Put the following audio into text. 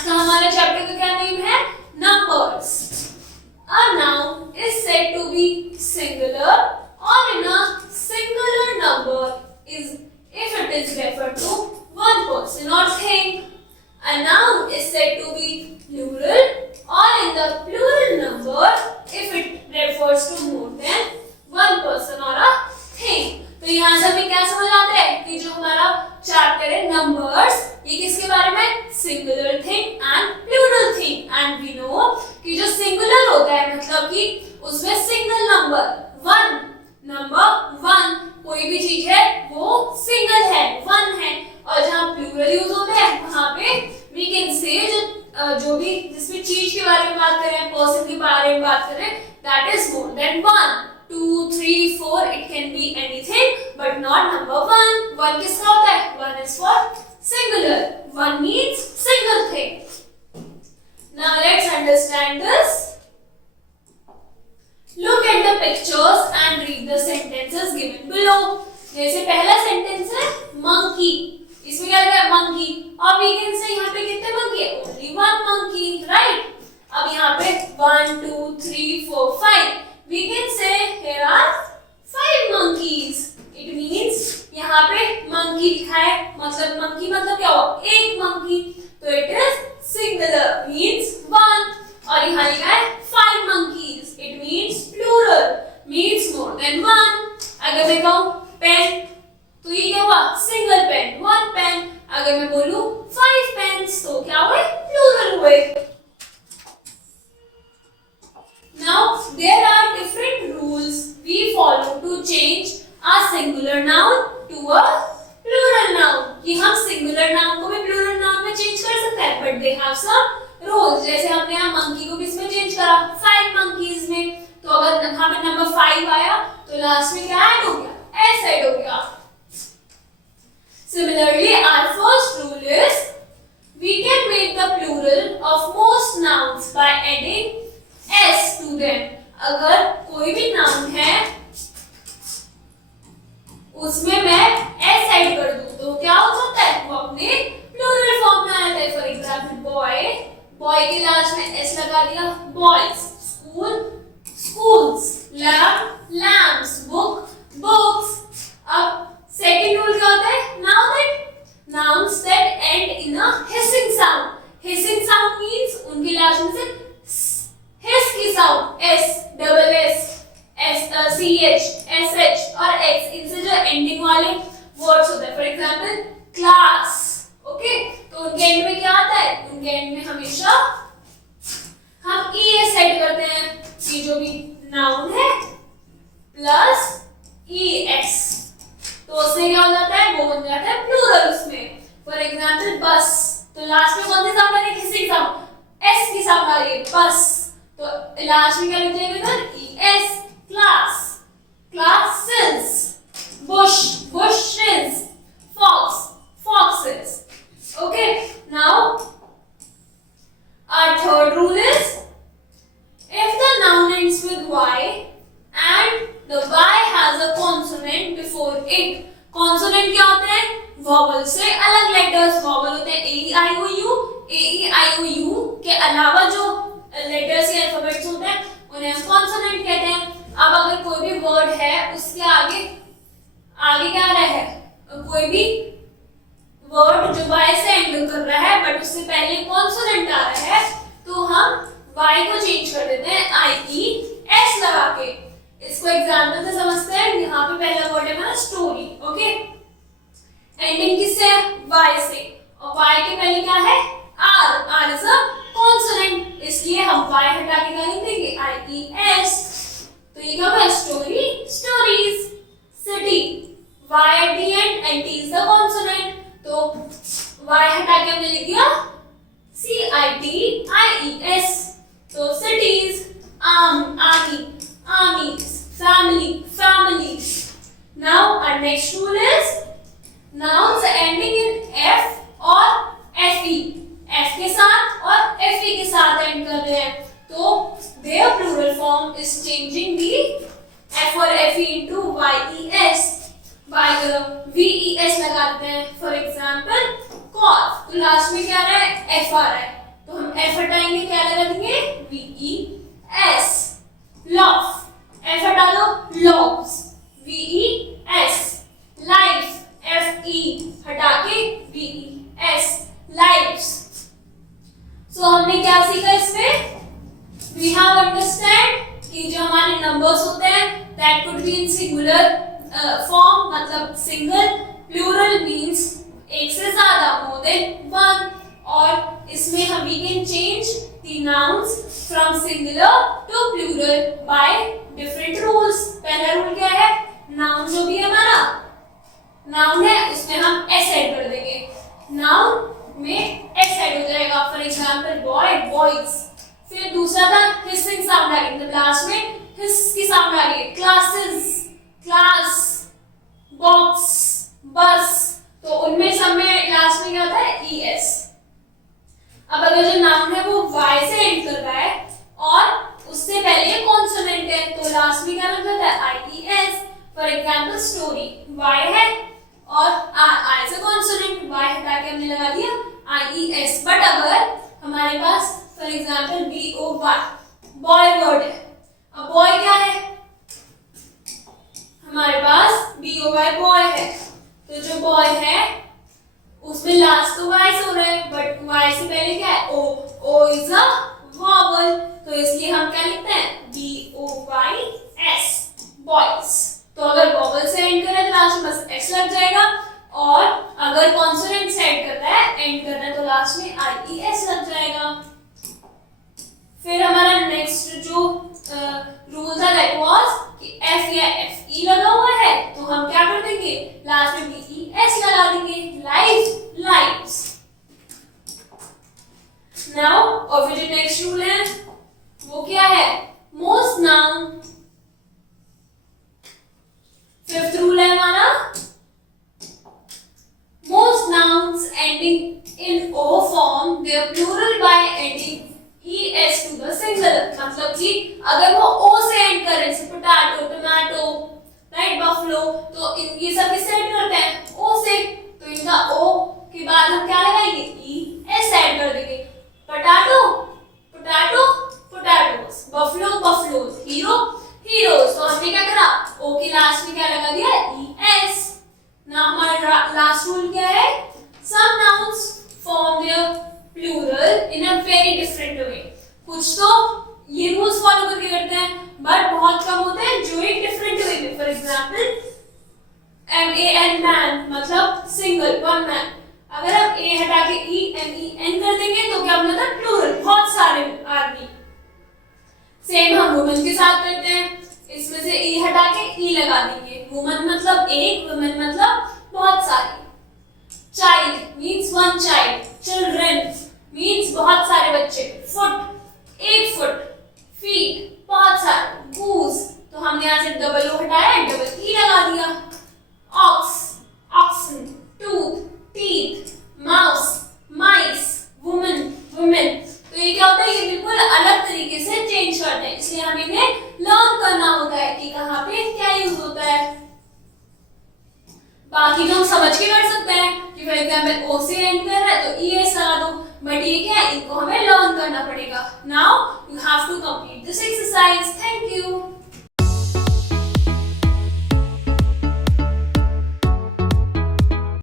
आज का हमारे चैप्टर का क्या नेम है? Numbers. A noun is said to be singular or in a singular number is if it is referred to one person or thing. A noun is said to be plural or in the plural number if it refers to more than one person or a thing. तो यहाँ से हमें क्या समझ आता है कि जो हमारा चैप्टर है नंबर्स, ये किसके बारे में? Singular thing and plural thing. And we know कि जो सिंगुलर होता है मतलब कि उसमें सिंगल नंबर वन कोई भी चीज है वो सिंगल है, वन है। और जहाँ प्लूरल यूज होता है वहां पे वी कैन से जो भी जिसमें चीज के बारे में बात करें, पर्सन के बारे में बात करें, that is more than one. 2, 3, 4 it can be anything but not number one. One किसका होता है? One is for singular. One means single thing. Now let's understand this. Look at the pictures and read the sentences given below. जैसे पहला sentence है monkey. इसमें क्या लिखा है? monkey. और we can say यहाँ पे कितने monkey है? Only one monkey, right? अब यहाँ पे 1, 2, 3, 4, 5. We can say here are 5 monkeys. It means यहाँ पे monkey लिखा है, मतलब monkey मतलब क्या हो? एक monkey, तो it is singular means one. और यहाँ लिखा है 5 monkeys. It means plural means more than one. अगर मैं कहूँ pen, तो ये क्या हुआ? Single pen, one pen. अगर मैं बोलूँ 5 pens, तो क्या हुए? Plural हुए. Now there are different rules we follow to change a singular noun to a plural noun. कि हम singular noun को भी plural noun में change कर सकते हैं, but they have some rules. जैसे हमने यहाँ monkey को किसमें change करा? 5 monkeys में. तो अगर यहाँ पे नंबर 5 आया तो लास्ट में क्या ऐड हो गया? S ऐड हो गया. Similarly, our first rule is we can make the plural of most nouns by adding S to them. अगर कोई भी नाउन है उसमें मैं S ऐड कर दूं तो क्या हो सकता है? वो अपने प्लूरल फॉर्म में आ जाता है. फॉर एग्जाम्पल बॉय के लास्ट में S लगा दिया, boys. School, schools. Lamp, lamps. Book, books. अब सेकंड रूल क्या होता है? Nouns that end in a hissing sound. Hissing sound means उनके लास्ट में से हिस की sound, S, double S, CH, SH और X, इनसे जो एंडिंग वाले वर्ड्स होते हैं. For example class. ओके, तो उनके एंड में क्या आता है? उनके एंड में हमेशा हम ES ऐड करते हैं कि जो भी नाउन है प्लस ES, तो उससे क्या हो जाता है? वो बन जाता है प्लूरल उसमें. फॉर एग्जाम्पल बस, तो लास्ट में कौन सी साउंड आ रही है? हिसिंग साउंड, S की साउंड आ रही है, बस. तो लास्ट में क्या लिख जाएगा इधर? ES. Class, classes. Bush, bushes. Fox, foxes. Okay, now our third rule is if the noun ends with Y and the Y has a consonant before it. Consonant क्या होते हैं? vowel से अलग letters. vowel होते हैं AEIOU के अलावा जो लेटर्स या अल्फाबेट्स होते हैं उन्हें हम कॉन्सोनेंट कहते हैं. अब अगर कोई भी वर्ड है उसके आगे क्या आ रहा है? कोई भी वर्ड जो y से एंड कर रहा है बट उससे पहले कॉन्सोनेंट आ रहा है तो हम y को चेंज कर देते हैं IES लगा के. इसको एग्जांपल से समझते हैं. यहाँ पे पहला वर्ड है हमारा स्टोरी. ओके, एंडिंग किससे है? y से. और y के पहले क्या है? R इज अ कॉन्सोनेंट, इसलिए हम y हटा के क्या लिख देंगे? IES. तो ये क्या होगा? Story, stories. City, y at the end and t is the consonant, तो y हटा के हमने लिख दिया CITIES. तो cities, army, armies, family, families. Now our next rule is nouns ending in F और FE. F के साथ और FE के साथ एंड कर रहे हैं तो their plural form is changing the F और FE into YES. VES लगाते हैं. फॉर एग्जाम्पल कॉफ, तो लास्ट में क्या आ रहा है? F आ रहा है. एफ हटाएंगे, क्या लगा देंगे, VES, लॉफ, एफ हटा दो, लॉब्स, VES, लाइफ, FE हटा के VES, लाइव्स। सो हमने क्या सीखा इसमें, वी हैव अंडरस्टैंड कि जो हमारे नंबर्स होते हैं that could be in singular form, मतलब सिंगल, प्लूरल मींस एक से ज्यादा, मोर देन वन, और इसमें हम we can change the nouns from singular to plural by different rules. पहला रूल क्या है, नाउन जो भी हमारा नाउन है उसमें हम एस ऐड कर देंगे, नाउन में एस ऐड हो जाएगा, फॉर एग्जांपल बॉय, बॉयज। फिर दूसरा था हिसिंग साउंड आ रही, मतलब लास्ट में हिस की साउंड आ रही है, क्लासेस, क्लास, बॉक्स, बस, तो उनमें सब में लास्ट में क्या होता है, ES। अब अगर जो नाउन है वो Y से एंड कर रहा है और उससे पहले कॉन्सोनेंट है तो लास्ट में क्या लग जाता है, IES। For example story, Y है और I से कॉन्सोनेंट Y हटा के हमने लगा दिया IES। बट अगर हमारे पास for example BOY, boy word है, अब बॉय क्या है, हमारे पास BOY बॉय है, तो जो बॉय है उसमें लास्ट तो Y से हो रहा है, बट Y से पहले क्या है, O इज अ वॉवल, तो इसलिए हम क्या लिखते हैं, BOYS, बॉयज। तो अगर वॉवल से एंड कर रहा है तो लास्ट में बस S लग जाएगा, और अगर कॉन्सोनेंट से एंड कर रहा है तो लास्ट में IES लग जाएगा। फिर हमारा नेक्स्ट जो रूल था दैट वाज कि F या FE लगा हुआ है तो हम क्या कर देंगे, लास्ट में BES लगा देंगे, लाइफ, लाइव्स। नाउ और फिर जो नेक्स्ट रूल है वो क्या है, मोस्ट नाउन। फिफ्थ रूल है हमारा, most nouns ending in O form their plural by adding ES to the singular, मतलब कि अगर वो O से एंड कर रहे हैं, जैसे पोटैटो, टोमेटो, राइट, बफलो, तो ये सब किससे एंड करते हैं, O से, तो इनका O के बाद हम क्या लगाएंगे, ES ऐड कर देंगे, potato, potato, potatoes, buffalo, buffaloes, hero, heroes. तो हमने क्या करा, O के लास्ट में क्या लगा दिया, ES। ना हमारा लास्ट रूल क्या है, some nouns form their plural in a very different way. कुछ तो ये रूल्स फॉलो करके करते हैं, बट बहुत कम होते हैं जो एक डिफरेंट वे में। फॉर एग्जांपल MAN, मैन, मतलब सिंगल, वन मैन। अगर हम A हटा के MEN कर देंगे तो क्या मतलब प्लूरल, बहुत सारे आदमी। सेम हम वुमेन के साथ करते हैं, इसमें से E हटा के E लगा देंगे, वुमन मतलब एक, वुमेन मतलब बहुत सारी। Child means one child, children means बहुत सारे बच्चे, फुट एक फुट, फीट बहुत सारे, गूज, तो हमने यहाँ से डबल O हटाया, डबल E लगा दिया। Ox, oxen, tooth, teeth, mouse, mice, woman, women. तो ये क्या होता है, ये बिल्कुल अलग तरीके से चेंज करते हैं, इसलिए हमें इन्हें लर्न करना होता है कि कहाँ पे क्या यूज होता है। बाकी लोग समझ के कर सकते हैं कि फॉर एग्जांपल O से एंड कर रहा है तो ES लगा दो, बट ये क्या है, इनको हमें लर्न करना पड़ेगा। Now you have to complete this exercise. Thank you.